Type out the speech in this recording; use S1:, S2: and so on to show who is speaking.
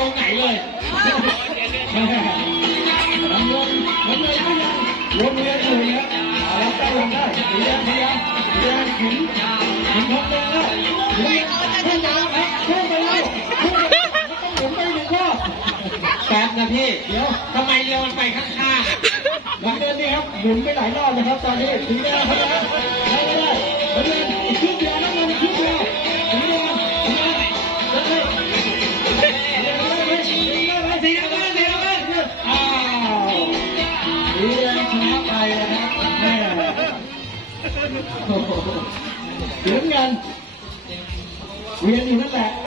S1: ต
S2: ร
S1: งไหนเลย
S2: น้ำเงินน้ำเงินก็ยังวมเงินอยู่เนี่ยเอาละตั้งลังได้สีแดงสีแดงสีแดงถึงถึงทองแดงแล้วสีแดงพุ่งไปแล้วครับพุ่งไปแล้วพุ่งไปแล้วต้องหมุนไปหนึ่งรอบ
S1: แป๊บนะพี่
S2: เดี๋ยว
S1: ทำไมเรือมันไปข้าง
S2: น้ำเงินนี่ครับหมุนไปหลายรอบนะครับตอนนี้สีแดงครับ นะไปนะครับแม่โอ้โหสีน้ำเงินเวียนอยู่นั่นแหละ